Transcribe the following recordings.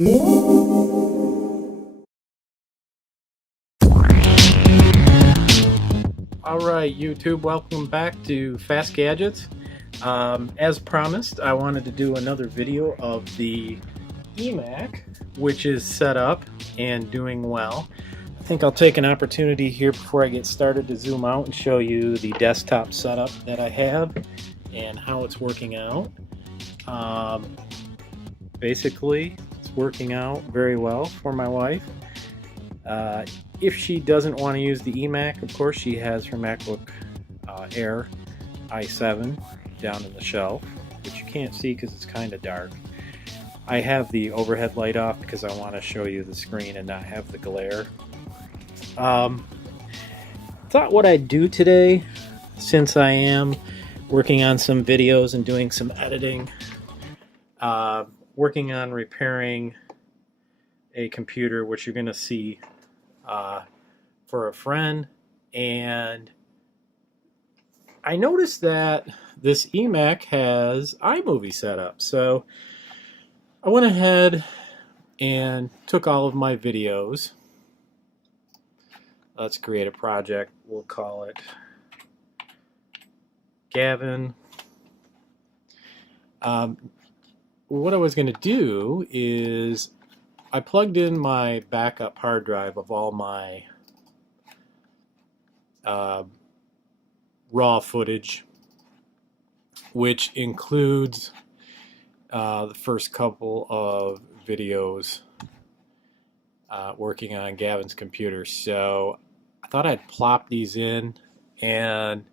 Alright YouTube, welcome back to Fast Gadgets. As promised, I wanted to do another video of the eMac, which is set up and doing well. I think I'll take an opportunity here before I get started to zoom out and show you the desktop setup that I have and how it's working out. Basically, it's working out very well for my wife. If she doesn't want to use the eMac, of course she has her MacBook Air i7 down in the shelf, which you can't see because it's kind of dark. I have the overhead light off because I want to show you the screen and not have the glare. Thought what I'd do today, since I am working on some videos and doing some editing, working on repairing a computer, which you're going to see for a friend, and I noticed that this eMac has iMovie set up, so I went ahead and took all of my videos. Let's create a project. We'll call it Gavin. What I was going to do is I plugged in my backup hard drive of all my raw footage, which includes the first couple of videos working on Gavin's computer. So I thought I'd plop these in, and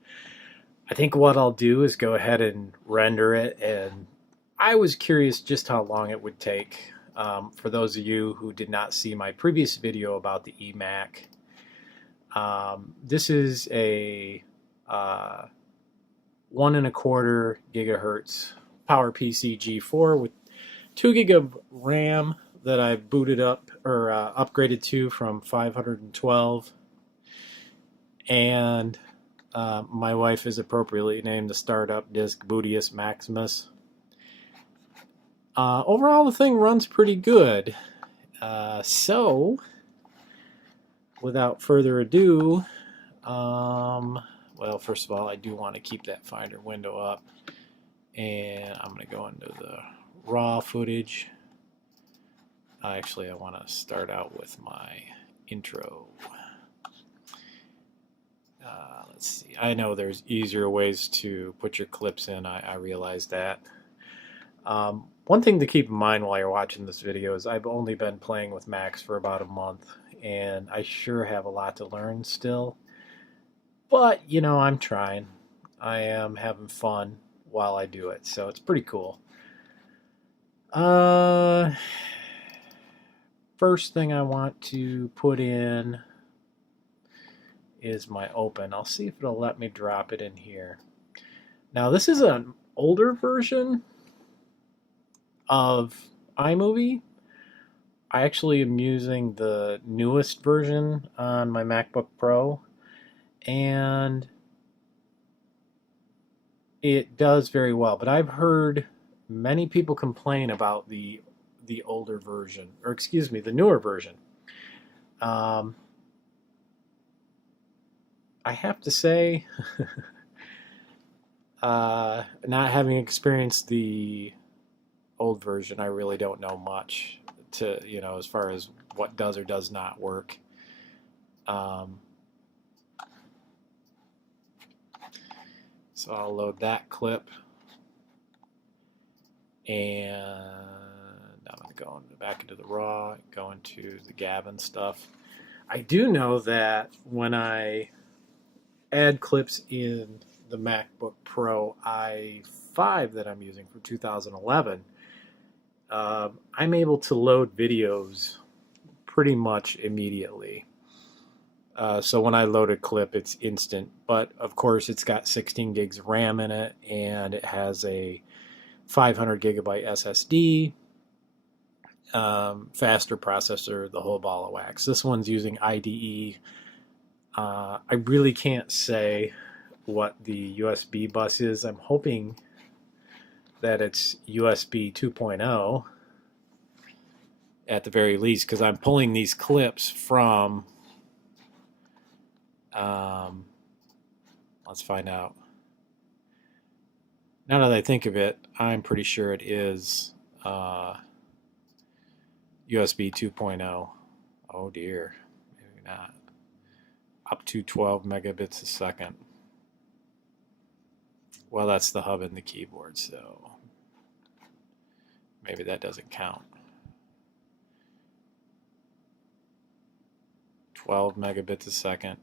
I think what I'll do is go ahead and render it, and I was curious just how long it would take. For those of you who did not see my previous video about the eMac, this is a 1.25 gigahertz PowerPC G4 with 2 gig of RAM that I booted up or upgraded to from 512, and my wife has appropriately named the startup disk Bootius Maximus. Overall, the thing runs pretty good. So, without further ado, well, first of all, I do want to keep that Finder window up, and I'm going to go into the raw footage. Actually, I want to start out with my intro. Let's see. I know there's easier ways to put your clips in. I realize that. One thing to keep in mind while you're watching this video is I've only been playing with Macs for about a month, and I sure have a lot to learn still. But, you know, I'm trying. I am having fun while I do it, so it's pretty cool. First thing I want to put in is my open. I'll see if it'll let me drop it in here. Now, this is an older version of iMovie. I actually am using the newest version on my MacBook Pro, and it does very well, but I've heard many people complain about the older version, or excuse me, the newer version. I have to say, not having experienced the old version, I really don't know much to, you know, as far as what does or does not work. So I'll load that clip, and I'm going to go back into the raw, go into the Gavin stuff. I do know that when I add clips in the MacBook Pro i5 that I'm using for 2011, I'm able to load videos pretty much immediately. So when I load a clip, it's instant. But of course, it's got 16 gigs of RAM in it, and it has a 500 gigabyte SSD, faster processor, the whole ball of wax. This one's using IDE. I really can't say what the USB bus is. I'm hoping that it's USB 2.0. at the very least, because I'm pulling these clips from, let's find out. Now that I think of it, I'm pretty sure it is USB 2.0. Oh dear, maybe not. Up to 12 megabits a second. Well, that's the hub and the keyboard, so maybe that doesn't count. 12 megabits a second.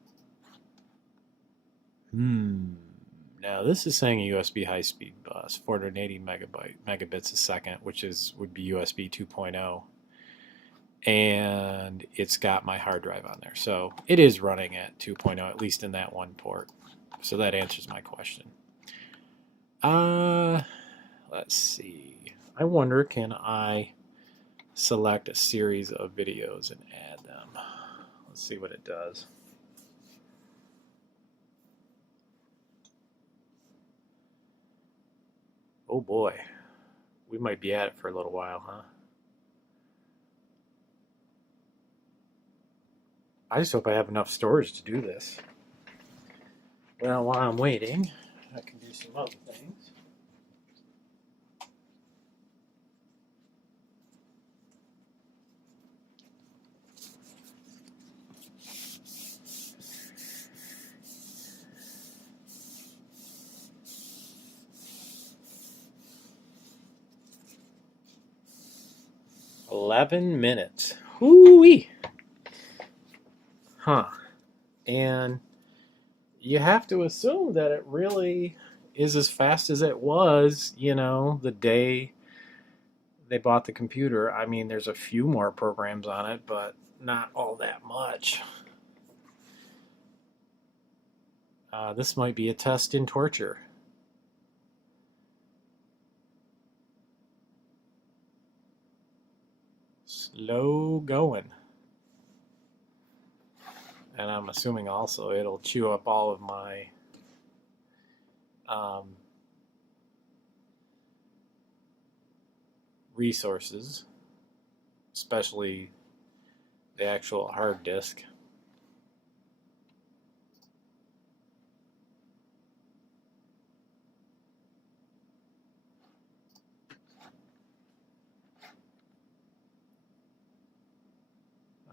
Now this is saying a USB high-speed bus, 480 megabits a second, which would be USB 2.0, and it's got my hard drive on there, so it is running at 2.0, at least in that one port. So that answers my question. Let's see. I wonder, can I select a series of videos and add them? Let's see what it does. Oh boy, we might be at it for a little while, huh? I just hope I have enough storage to do this. Well, while I'm waiting, I can do some other things. $11 minutes. Whoo-wee! Huh. And you have to assume that it really is as fast as it was, the day they bought the computer. I mean, there's a few more programs on it, but not all that much. This might be a test in torture. Slow going. And I'm assuming also it'll chew up all of my resources, especially the actual hard disk.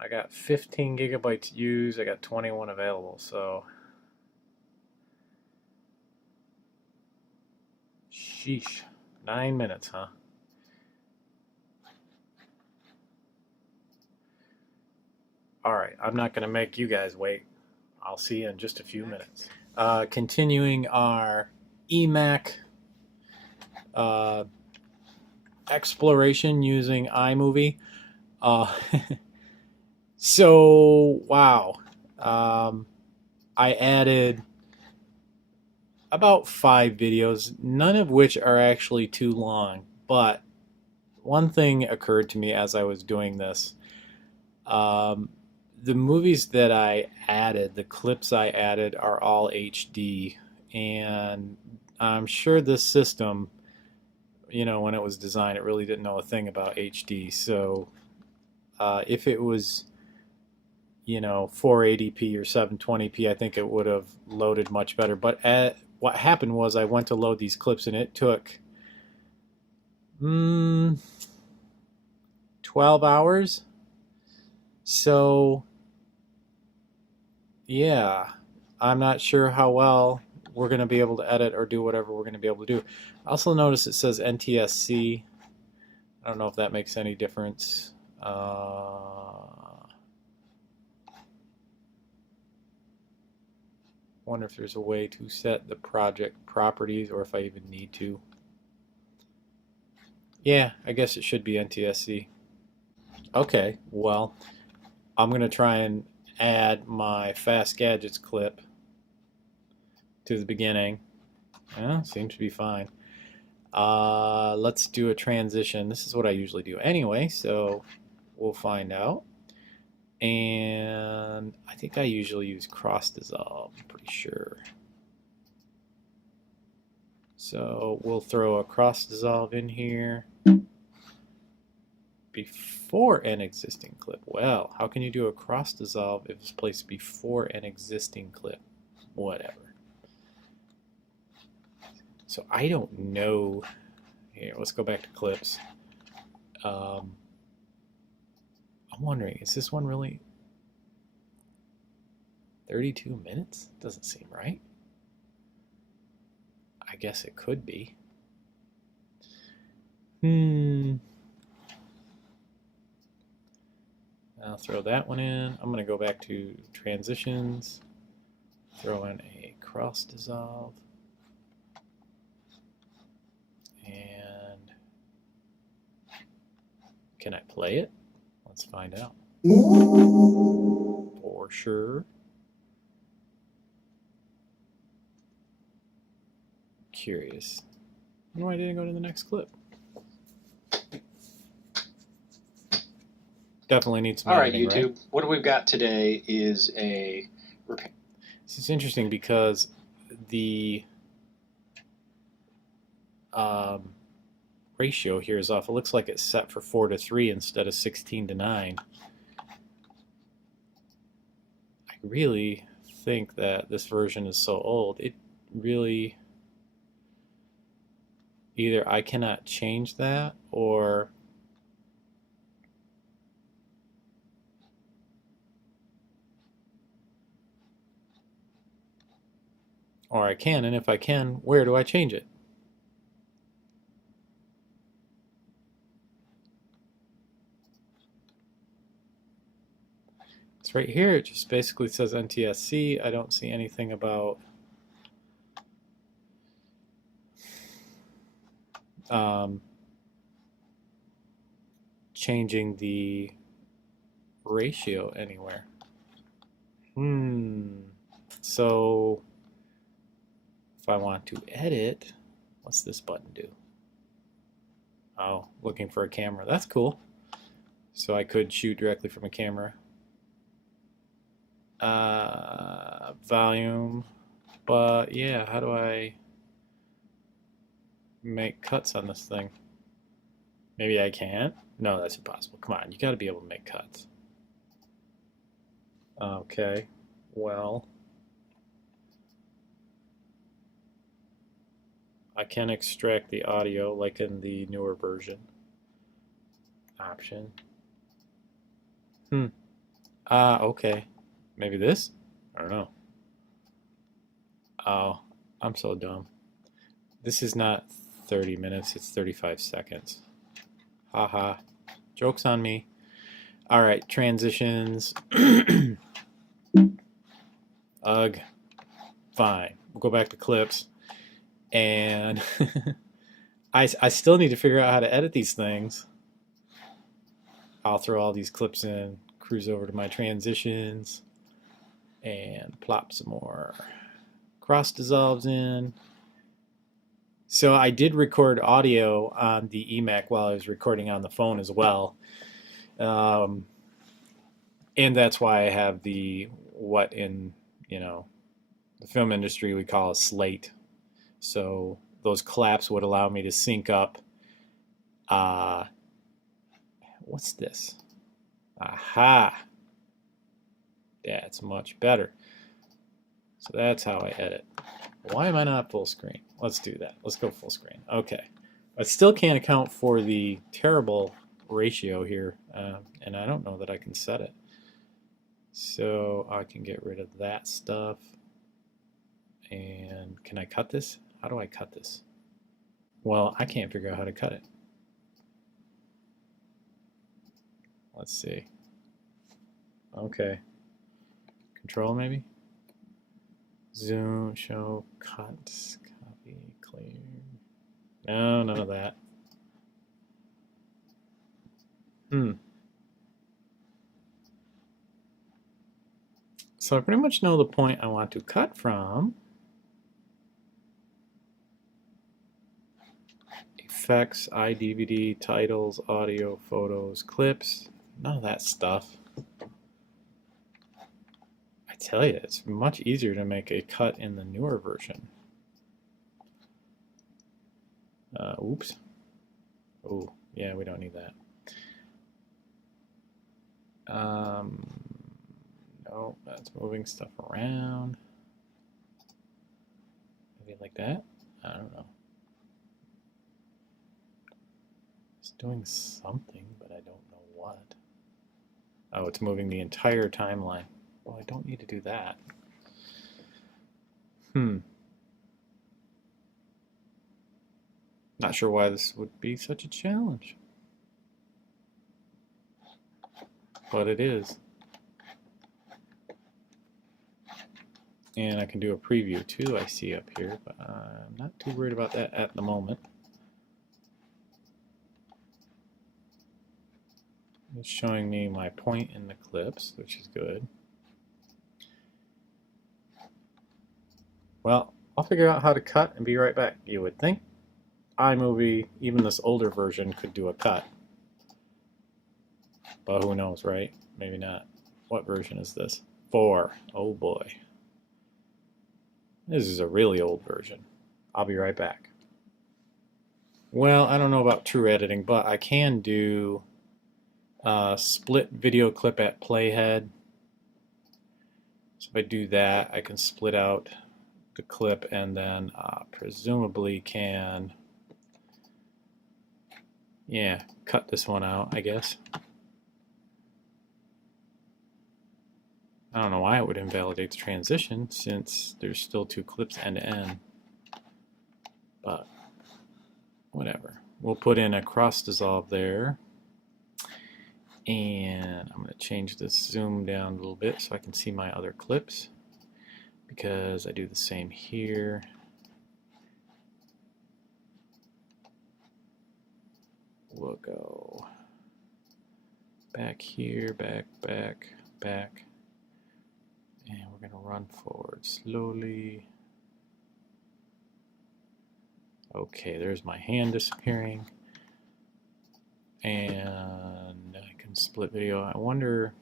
I got 15 gigabytes used. I got 21 available, so sheesh. 9 minutes, huh? Alright, I'm not going to make you guys wait. I'll see you in just a few minutes. Continuing our eMac exploration using iMovie. So, wow. I added about 5 videos, none of which are actually too long, but one thing occurred to me as I was doing this. The movies that I added, the clips I added, are all HD, and I'm sure this system, when it was designed, it really didn't know a thing about HD. So if it was 480p or 720p, I think it would have loaded much better. But what happened was I went to load these clips and it took 12 hours. So yeah, I'm not sure how well we're going to be able to edit or do whatever we're going to be able to do. I also notice it says NTSC. I don't know if that makes any difference. Wonder if there's a way to set the project properties, or if I even need to. Yeah, I guess it should be NTSC. Okay, well, I'm going to try and add my Fast Gadgets clip to the beginning. Yeah, seems to be fine. Let's do a transition. This is what I usually do anyway, so we'll find out. And I think I usually use cross dissolve, I'm pretty sure. So we'll throw a cross dissolve in here. before an existing clip. Well, how can you do a cross dissolve if it's placed before an existing clip? Whatever. So I don't know. Here, let's go back to clips. I'm wondering, is this one really 32 minutes? Doesn't seem right. I guess it could be. I'll throw that one in. I'm going to go back to transitions, throw in a cross dissolve, and can I play it? Let's find out. For sure. Curious. Why didn't I go to the next clip? Definitely needs some editing, YouTube. right? What we've got today is a repair. This is interesting because the ratio here is off. It looks like it's set for 4:3 instead of 16:9. I really think that this version is so old. It really, either I cannot change that or I can, and if I can, where do I change it? It's right here. It just basically says NTSC. I don't see anything about changing the ratio anywhere. So if I want to edit, what's this button do? Oh, looking for a camera. That's cool. So I could shoot directly from a camera. Volume. But yeah, how do I make cuts on this thing? Maybe I can't? No, that's impossible. Come on, you got to be able to make cuts. Okay, well, I can extract the audio like in the newer version. Option. Okay. Maybe this? I don't know. Oh, I'm so dumb. This is not 30 minutes, it's 35 seconds. Haha. Joke's on me. Alright, transitions. Ugh. Fine. We'll go back to clips. And I still need to figure out how to edit these things. I'll throw all these clips in, cruise over to my transitions, and plop some more cross dissolves in. So I did record audio on the eMac while I was recording on the phone as well. And that's why I have the, what in, the film industry we call a slate. So those claps would allow me to sync up. What's this? Aha! That's much better. So that's how I edit. Why am I not full screen? Let's do that. Let's go full screen. Okay. I still can't account for the terrible ratio here, and I don't know that I can set it. So I can get rid of that stuff. And can I cut this? How do I cut this? Well, I can't figure out how to cut it. Let's see. Okay. Control maybe? Zoom, show, cut, copy, clear. No, none of that. So I pretty much know the point I want to cut from. Effects, iDVD, titles, audio, photos, clips. None of that stuff. I tell you, it's much easier to make a cut in the newer version. Oops. Oh, yeah, we don't need that. it's moving stuff around. Maybe like that? I don't know. It's doing something, but I don't know what. Oh, it's moving the entire timeline. Well, I don't need to do that. Not sure why this would be such a challenge. But it is. And I can do a preview too, I see up here, but I'm not too worried about that at the moment. It's showing me my point in the clips, which is good. Well, I'll figure out how to cut and be right back. You would think iMovie, even this older version, could do a cut. But who knows, right? Maybe not. What version is this? 4. Oh boy. This is a really old version. I'll be right back. Well, I don't know about true editing, but I can do split video clip at playhead. So if I do that, I can split out the clip and then presumably can, yeah, cut this one out, I guess. I don't know why it would invalidate the transition since there's still 2 clips end to end, but whatever. We'll put in a cross dissolve there, and I'm going to change this zoom down a little bit so I can see my other clips, because I do the same here. We'll go back here, back, and we're going to run forward slowly. Okay, there's my hand disappearing. And I can split video. I wonder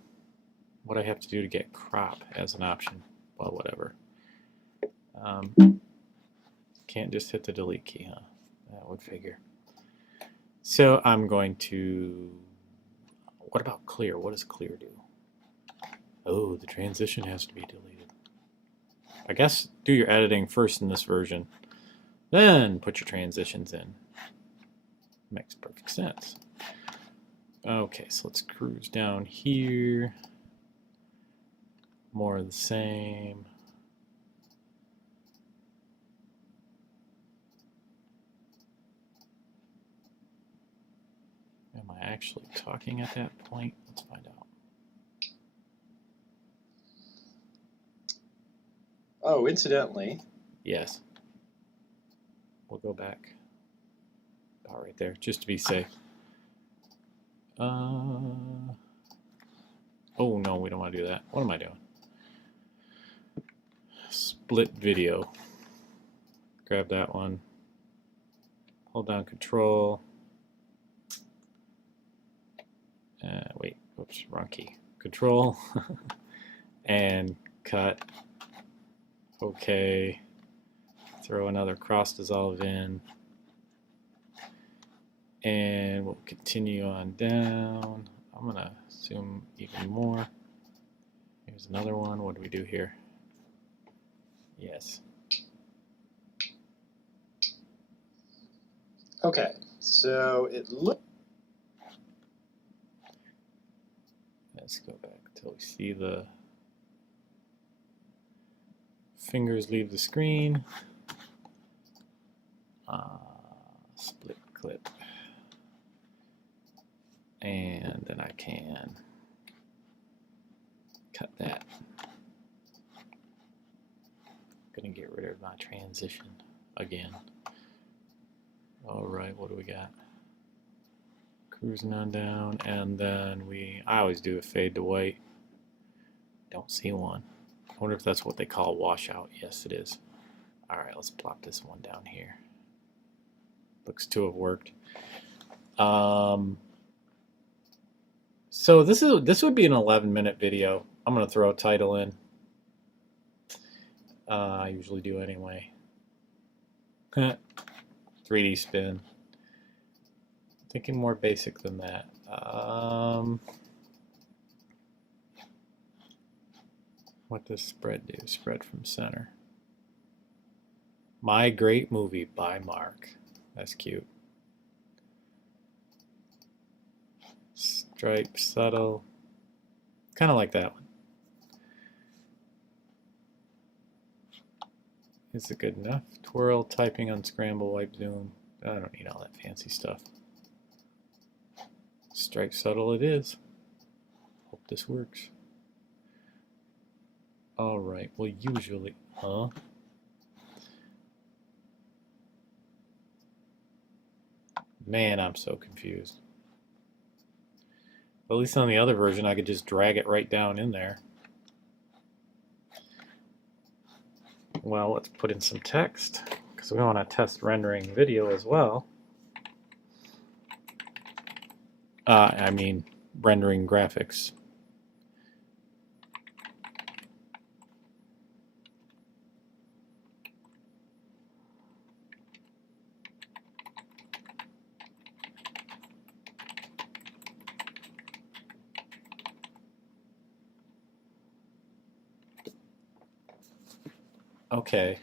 what I have to do to get crop as an option. Well, whatever. Can't just hit the delete key, huh? That would figure. So I'm going to... What about clear? What does clear do? Oh, the transition has to be deleted. I guess do your editing first in this version, then put your transitions in. Makes perfect sense. Okay, so let's cruise down here. More of the same. Am I actually talking at that point? Let's find out. Oh, incidentally. Yes. We'll go back. About right there, just to be safe. Oh no, we don't want to do that. What am I doing? Split video. Grab that one. Hold down Control. Wait, whoops, wrong key. Control. And cut. Okay. Throw another cross dissolve in. And we'll continue on down. I'm going to zoom even more. Here's another one. What do we do here? Yes. Okay, so it looks... Let's go back until we see the fingers leave the screen. Split clip. And then I can cut that. I'm gonna get rid of my transition again. Alright, what do we got? Cruising on down, and then I always do a fade to white. Don't see one. I wonder if that's what they call washout. Yes, it is. Alright, let's plop this one down here. Looks to have worked. So this would be an 11-minute video. I'm going to throw a title in. I usually do anyway. 3D spin. Thinking more basic than that. What What does spread do? Spread from center. My Great Movie by Mark. That's cute. Stripe, subtle. Kind of like that one. Is it good enough? Twirl, typing, unscramble, wipe, zoom. I don't need all that fancy stuff. Stripe, subtle it is. Hope this works. Alright, well usually, huh? Man, I'm so confused. At least on the other version, I could just drag it right down in there. Well, let's put in some text, because we want to test rendering video as well. I mean, rendering graphics. Okay.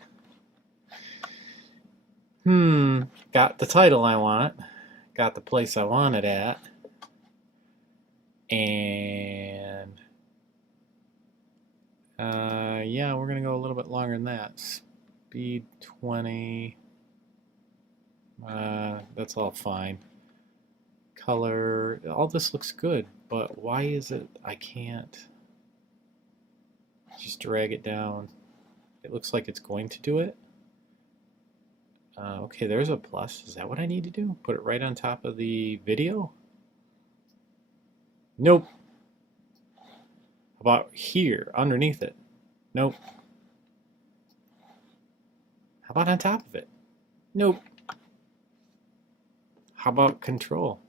Got the title I want. Got the place I want it at. And yeah, we're gonna go a little bit longer than that. Speed 20. That's all fine. Color, all this looks good, but why is it I can't just drag it down? It looks like it's going to do it. Okay, there's a plus. Is that what I need to do? Put it right on top of the video? Nope. How about here, underneath it? Nope. How about on top of it? Nope. How about control?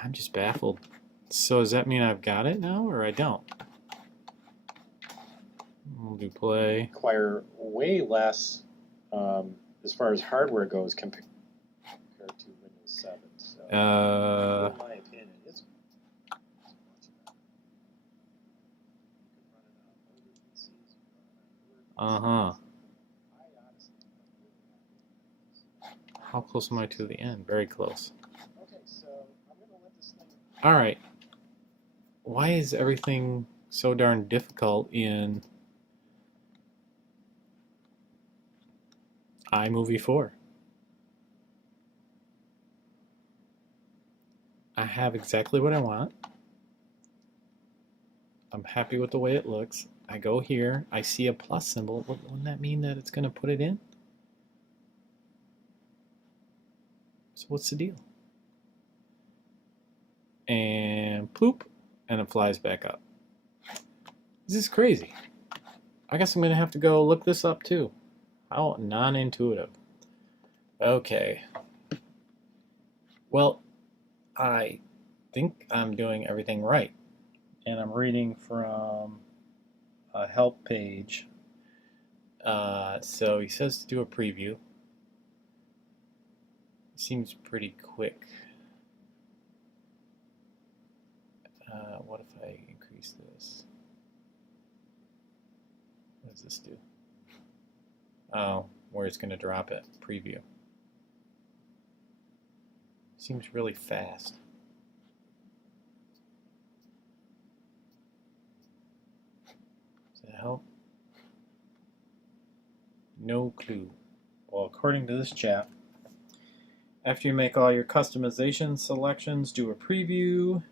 I'm just baffled. So does that mean I've got it now, or I don't? We'll do play. require way less as far as hardware goes compared to Windows 7. So, in my opinion, it's much better. Uh-huh. How close am I to the end? Very close. Okay, so I'm going to let this thing... Alright. Why is everything so darn difficult in iMovie 4? I have exactly what I want. I'm happy with the way it looks. I go here, I see a plus symbol. Wouldn't that mean that it's going to put it in? So what's the deal? And ploop, and it flies back up. This is crazy. I guess I'm going to have to go look this up too. How non-intuitive. Okay. Well, I think I'm doing everything right. And I'm reading from a help page. So he says to do a preview. Seems pretty quick. What if I increase this? What does this do? Oh, where it's going to drop it. Preview. Seems really fast. Does that help? No clue. Well, according to this chap, after you make all your customization selections, do a preview.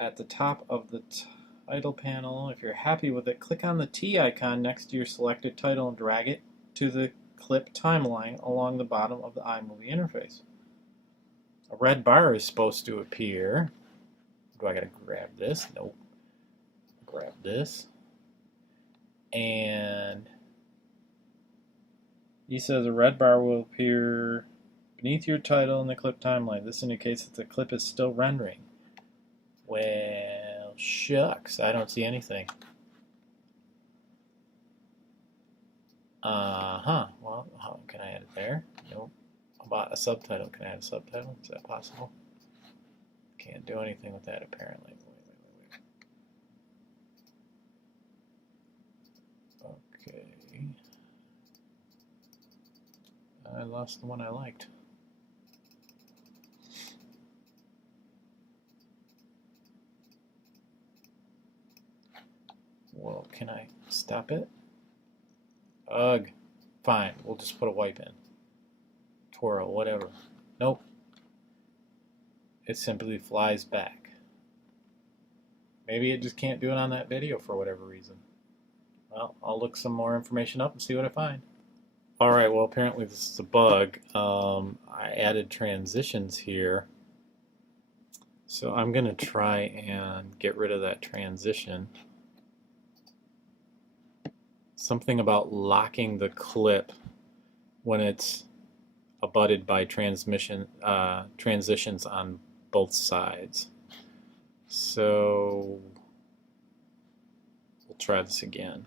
At the top of the title panel, if you're happy with it, click on the T icon next to your selected title and drag it to the clip timeline along the bottom of the iMovie interface. A red bar is supposed to appear. Do I gotta grab this? Nope. Grab this. And he says a red bar will appear beneath your title in the clip timeline. This indicates that the clip is still rendering. Well, shucks, I don't see anything. Well, how can I add it there? Nope. How about a subtitle? Can I add a subtitle? Is that possible? Can't do anything with that apparently. Wait. I lost the one I liked. Well, can I stop it? Ugh. Fine, we'll just put a wipe in. Twirl, whatever. Nope. It simply flies back. Maybe it just can't do it on that video for whatever reason. Well, I'll look some more information up and see what I find. Alright, well apparently this is a bug. I added transitions here. So I'm going to try and get rid of that transition. Something about locking the clip when it's abutted by transitions on both sides. So we'll try this again.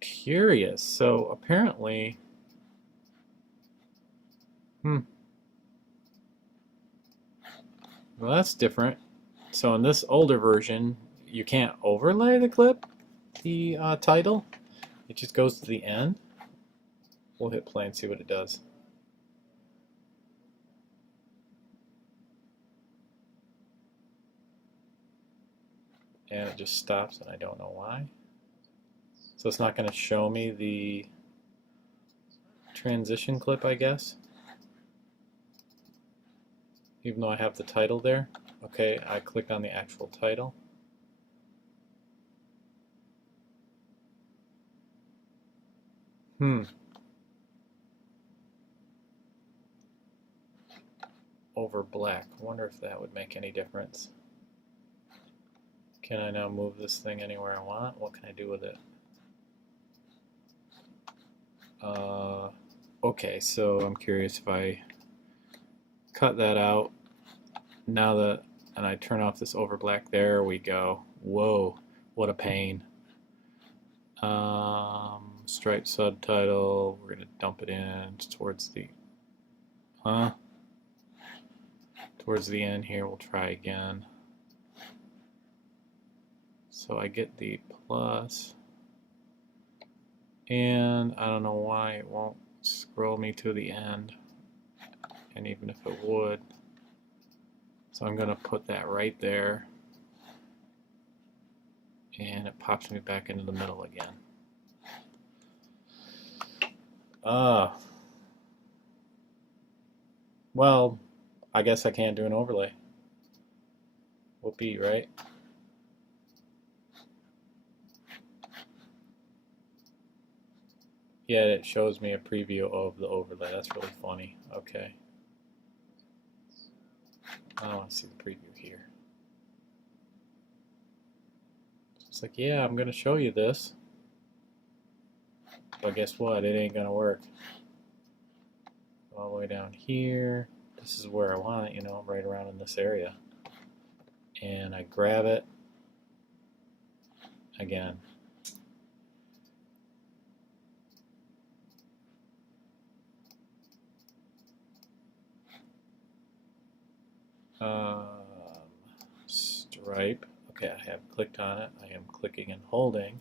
Curious. So apparently, well, that's different. So in this older version, you can't overlay the clip, the title. It just goes to the end. We'll hit play and see what it does. And it just stops, and I don't know why. So it's not going to show me the transition clip, I guess. Even though I have the title there. Okay, I clicked on the actual title. Over black. I wonder if that would make any difference. Can I now move this thing anywhere I want? What can I do with it? Okay, so I'm curious if I cut that out. Now that, and I turn off this over black, there we go. Whoa, what a pain. Stripe subtitle, we're gonna dump it in towards the, towards the end here. We'll try again. So I get the plus, and I don't know why it won't scroll me to the end, and even if it would, so I'm going to put that right there, and it pops me back into the middle again. Well, I guess I can't do an overlay. Whoopee, right? Yeah, it shows me a preview of the overlay. That's really funny. Okay. I want to see the preview here. It's like, yeah, I'm going to show you this. But guess what? It ain't going to work. All the way down here. This is where I want it, you know, right around in this area. And I grab it. Again. Stripe. Okay, I have clicked on it. I am clicking and holding.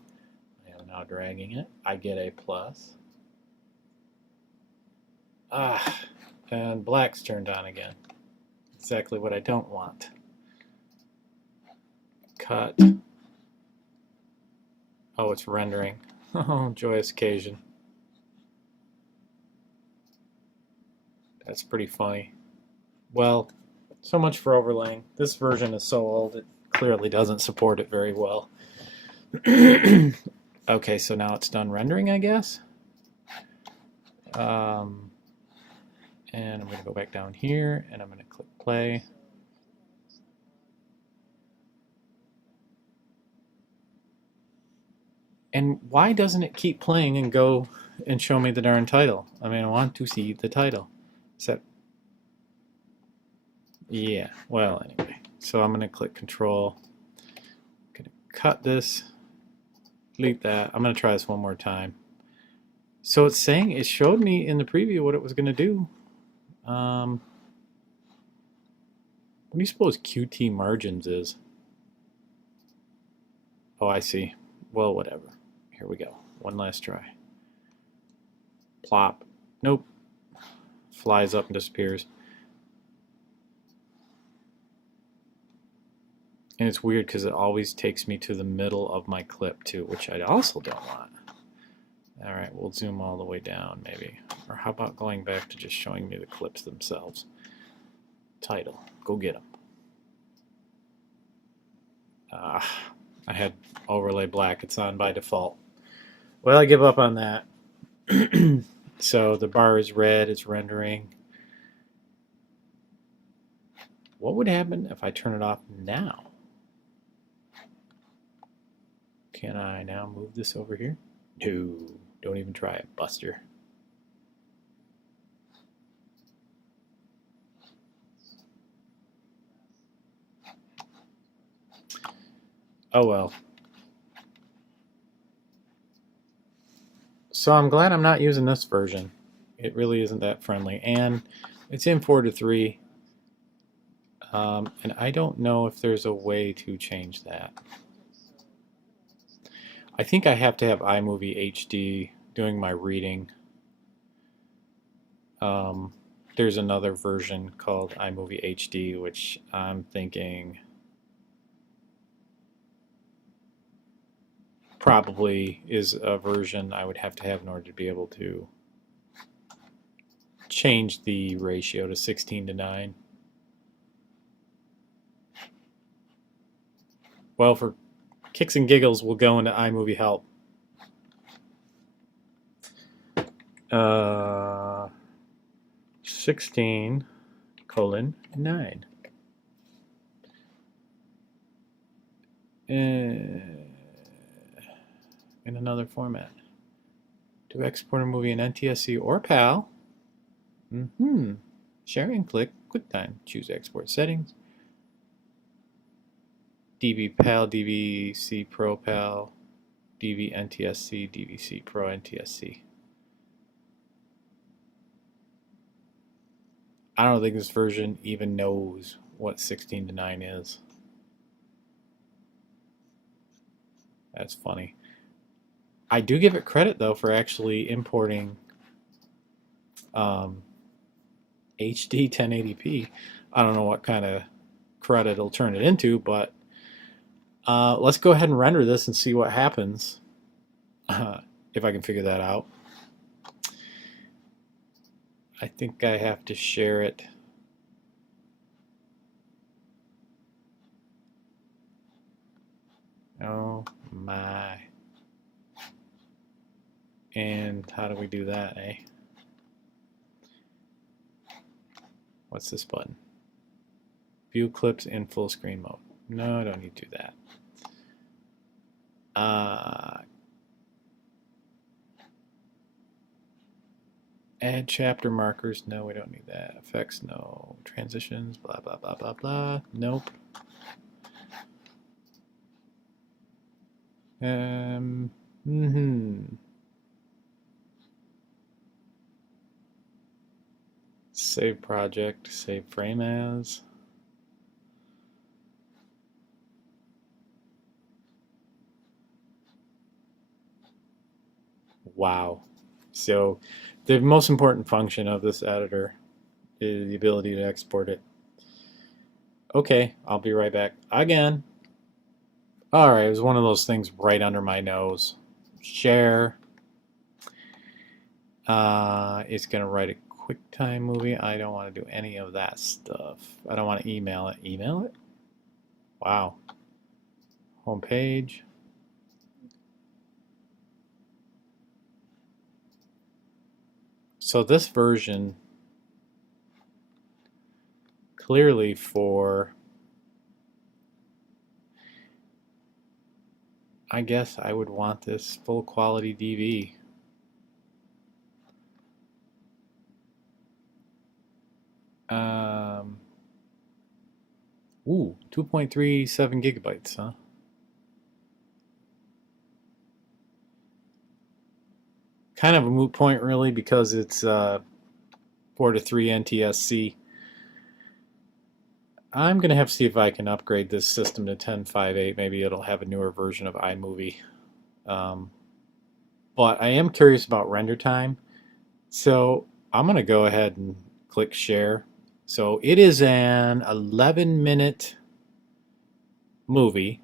I am now dragging it. I get a plus. And black's turned on again. Exactly what I don't want. Cut. Oh, it's rendering. Oh, joyous occasion. That's pretty funny. Well, so much for overlaying. This version is so old it clearly doesn't support it very well. Okay, so now it's done rendering, I guess. And I'm going to go back down here, and I'm going to click play. And why doesn't it keep playing and go and show me the darn title? I mean, I want to see the title. Except, yeah, well, anyway. So I'm going to click Control. I'm going to cut this, delete that. I'm going to try this one more time. So it's saying, it showed me in the preview what it was going to do. What do you suppose QT margins is? Oh, I see. Well, whatever. Here we go. One last try. Plop. Nope. Flies up and disappears. And it's weird because it always takes me to the middle of my clip too, which I also don't want. Alright, we'll zoom all the way down maybe. Or how about going back to just showing me the clips themselves? Title. Go get them. I had overlay black. It's on by default. Well, I give up on that. So the bar is red. It's rendering. What would happen if I turn it off now? Can I now move this over here? No, don't even try it, Buster. Oh well. So I'm glad I'm not using this version. It really isn't that friendly. And it's in 4:3. And I don't know if there's a way to change that. I think I have to have iMovie HD doing my reading. There's another version called iMovie HD, which I'm thinking probably is a version I would have to have in order to be able to change the ratio to 16:9. Well, for kicks and giggles, we'll go into iMovie Help. 16:9. In another format. To export a movie in NTSC or PAL. Share and click QuickTime. Choose export settings. DV PAL, DVC Pro PAL, DV NTSC, DVC Pro NTSC. I don't think this version even knows what 16:9 is. That's funny. I do give it credit though for actually importing HD 1080p. I don't know what kind of credit it'll turn it into, but let's go ahead and render this and see what happens if I can figure that out. I think I have to share it. Oh my. And how do we do that, eh? What's this button? View clips in full screen mode. No, I don't need to do that. Add chapter markers. No, we don't need that. Effects, no. Transitions, blah, blah, blah, blah, blah. Nope. Save project, save frame as. Wow. So the most important function of this editor is the ability to export it. Okay, I'll be right back again. Alright, it was one of those things right under my nose. Share. It's going to write a QuickTime movie. I don't want to do any of that stuff. I don't want to email it. Email it? Wow. Homepage. So this version clearly for, I guess I would want this full quality DV. Ooh, 2.37 gigabytes, huh? Kind of a moot point, really, because it's 4:3 NTSC. I'm going to have to see if I can upgrade this system to 10.5.8. Maybe it'll have a newer version of iMovie. But I am curious about render time. So I'm going to go ahead and click share. So it is an 11-minute movie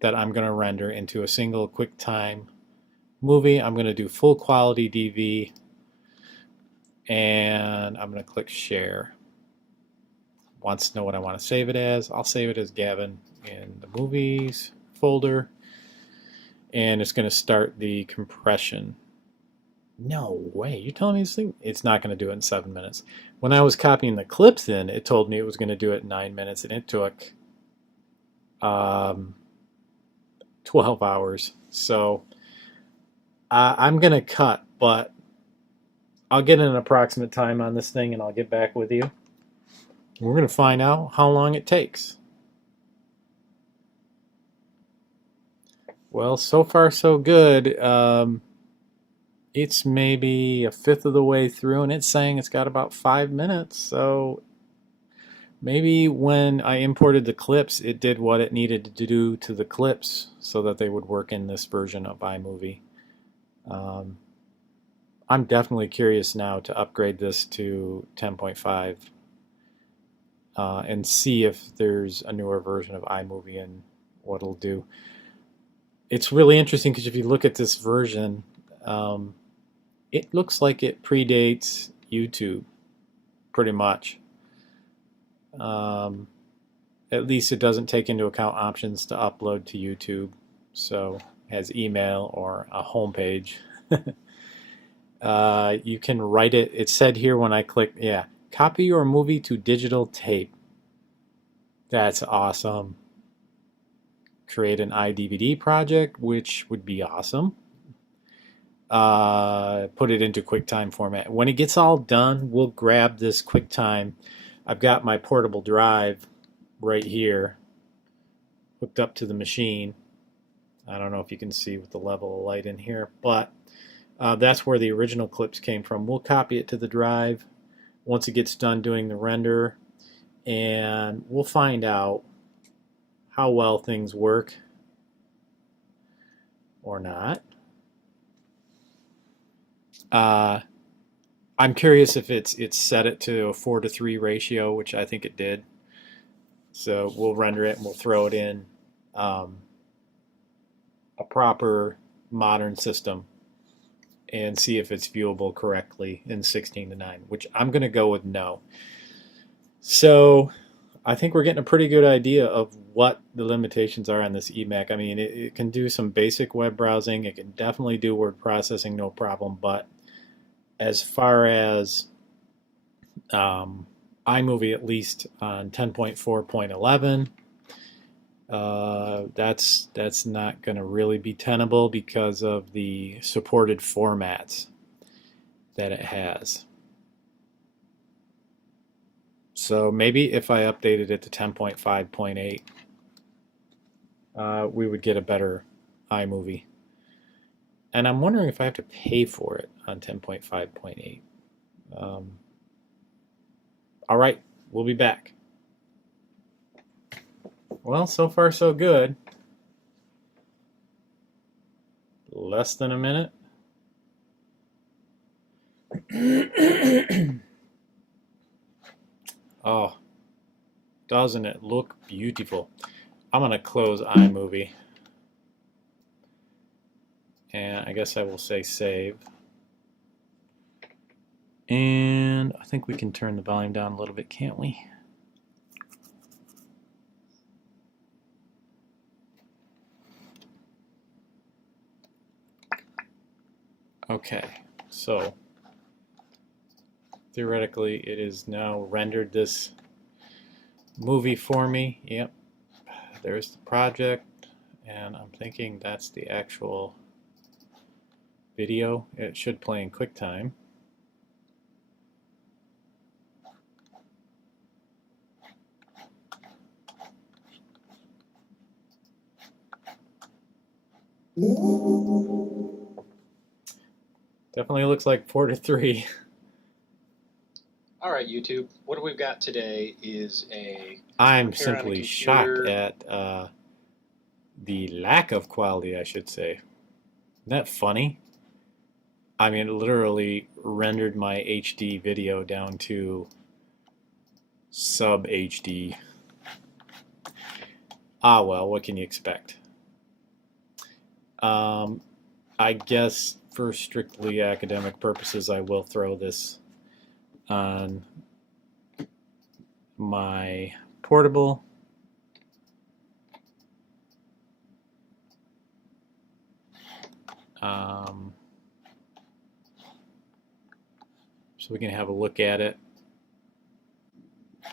that I'm going to render into a single QuickTime movie. I'm going to do full quality DV, and I'm going to click share. Wants to know what I want to save it as. I'll save it as Gavin in the movies folder, and it's going to start the compression. No way, you're telling me this thing? It's not going to do it in 7 minutes. When I was copying the clips in, it told me it was going to do it in 9 minutes, and it took 12 hours. So I'm going to cut, but I'll get an approximate time on this thing, and I'll get back with you. We're going to find out how long it takes. Well, so far so good. It's maybe a fifth of the way through, and it's saying it's got about 5 minutes. So maybe when I imported the clips, it did what it needed to do to the clips so that they would work in this version of iMovie. I'm definitely curious now to upgrade this to 10.5 and see if there's a newer version of iMovie and what it'll do. It's really interesting because if you look at this version, it looks like it predates YouTube pretty much. At least it doesn't take into account options to upload to YouTube. So it has email or a home page. You can write it. It said here when I click, yeah, copy your movie to digital tape. That's awesome. Create an iDVD project, which would be awesome. Put it into QuickTime format. When it gets all done, we'll grab this QuickTime. I've got my portable drive right here hooked up to the machine. I don't know if you can see with the level of light in here, but that's where the original clips came from. We'll copy it to the drive once it gets done doing the render, and we'll find out how well things work or not. I'm curious if it's set it to a 4:3 ratio, which I think it did. So we'll render it and we'll throw it in a proper modern system and see if it's viewable correctly in 16:9, which I'm going to go with no. So I think we're getting a pretty good idea of what the limitations are on this eMac. I mean, it can do some basic web browsing. It can definitely do word processing, no problem. But as far as iMovie, at least on 10.4.11, that's not going to really be tenable because of the supported formats that it has. So maybe if I updated it to 10.5.8, we would get a better iMovie. And I'm wondering if I have to pay for it on 10.5.8. All right, we'll be back. Well, so far so good. Less than a minute. Oh, doesn't it look beautiful? I'm going to close iMovie. And I guess I will say save. And I think we can turn the volume down a little bit, can't we? Okay, so theoretically it is now rendered this movie for me. Yep, there's the project, and I'm thinking that's the actual video. It should play in QuickTime. Definitely looks like 4:3. All right, YouTube. What we've got today is I'm simply shocked at the lack of quality, I should say. Isn't that funny? I mean, it literally rendered my HD video down to sub HD. Ah, well, what can you expect? I guess for strictly academic purposes, I will throw this on my portable. So we can have a look at it.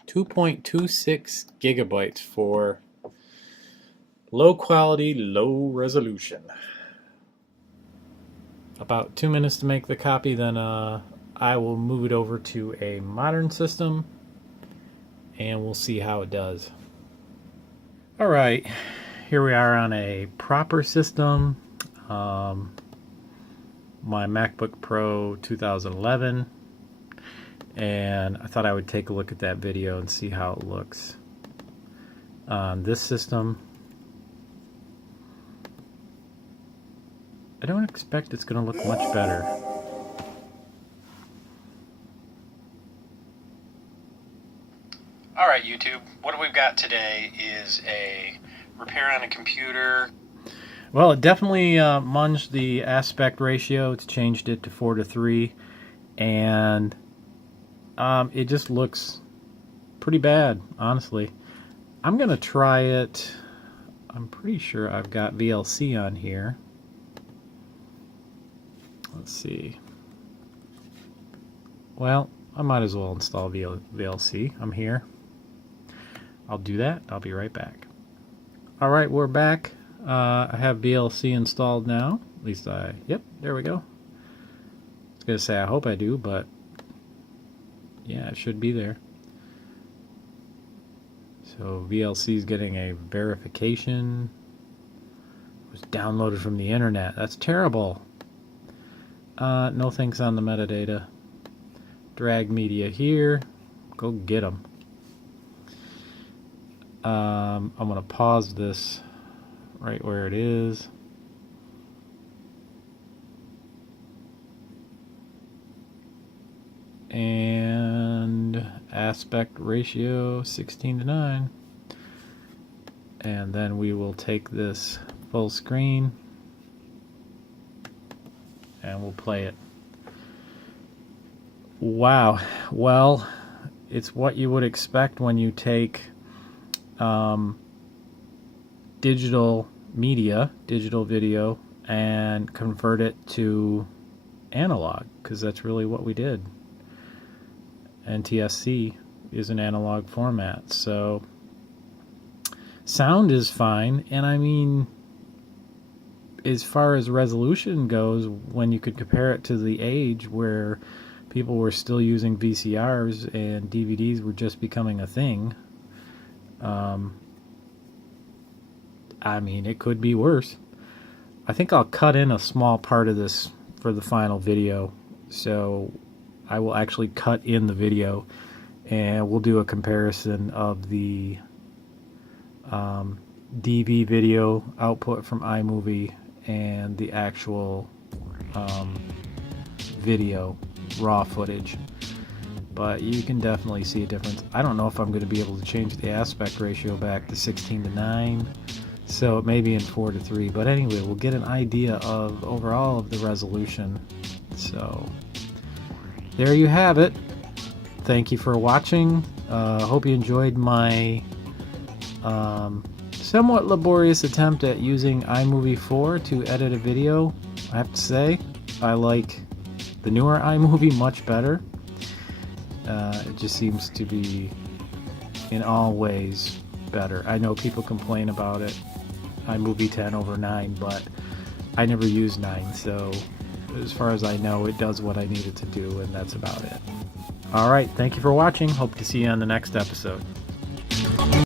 2.26 gigabytes for low quality, low resolution. About 2 minutes to make the copy, then I will move it over to a modern system and we'll see how it does. Alright, here we are on a proper system. My MacBook Pro 2011, and I thought I would take a look at that video and see how it looks on this system. I don't expect it's going to look much better. Alright YouTube, what we've got today is a repair on a computer. Well, it definitely munged the aspect ratio. It's changed it to 4:3, and it just looks pretty bad, honestly. I'm going to try it. I'm pretty sure I've got VLC on here. Let's see. Well, I might as well install VLC. I'm here. I'll do that. I'll be right back. Alright, we're back. I have VLC installed now. At least yep, there we go. I was going to say I hope I do, but yeah, it should be there. So VLC is getting a verification. It was downloaded from the internet. That's terrible. No thanks on the metadata. Drag media here. Go get them. I'm going to pause this right where it is. And aspect ratio 16:9. And then we will take this full screen and we'll play it. Wow. Well, it's what you would expect when you take digital media, digital video, and convert it to analog, because that's really what we did. NTSC is an analog format, so sound is fine, and I mean, as far as resolution goes, when you could compare it to the age where people were still using VCRs and DVDs were just becoming a thing, I mean, it could be worse. I think I'll cut in a small part of this for the final video, so I will actually cut in the video and we'll do a comparison of the DV video output from iMovie and the actual video raw footage. But you can definitely see a difference. I don't know if I'm going to be able to change the aspect ratio back to 16:9, so it may be in 4:3. But anyway, we'll get an idea of overall of the resolution. So there you have it. Thank you for watching. Hope you enjoyed my somewhat laborious attempt at using iMovie 4 to edit a video. I have to say, I like the newer iMovie much better. It just seems to be in all ways better. I know people complain about it, iMovie 10 over 9, but I never used 9, so as far as I know, it does what I need it to do, and that's about it. Alright, thank you for watching. Hope to see you on the next episode.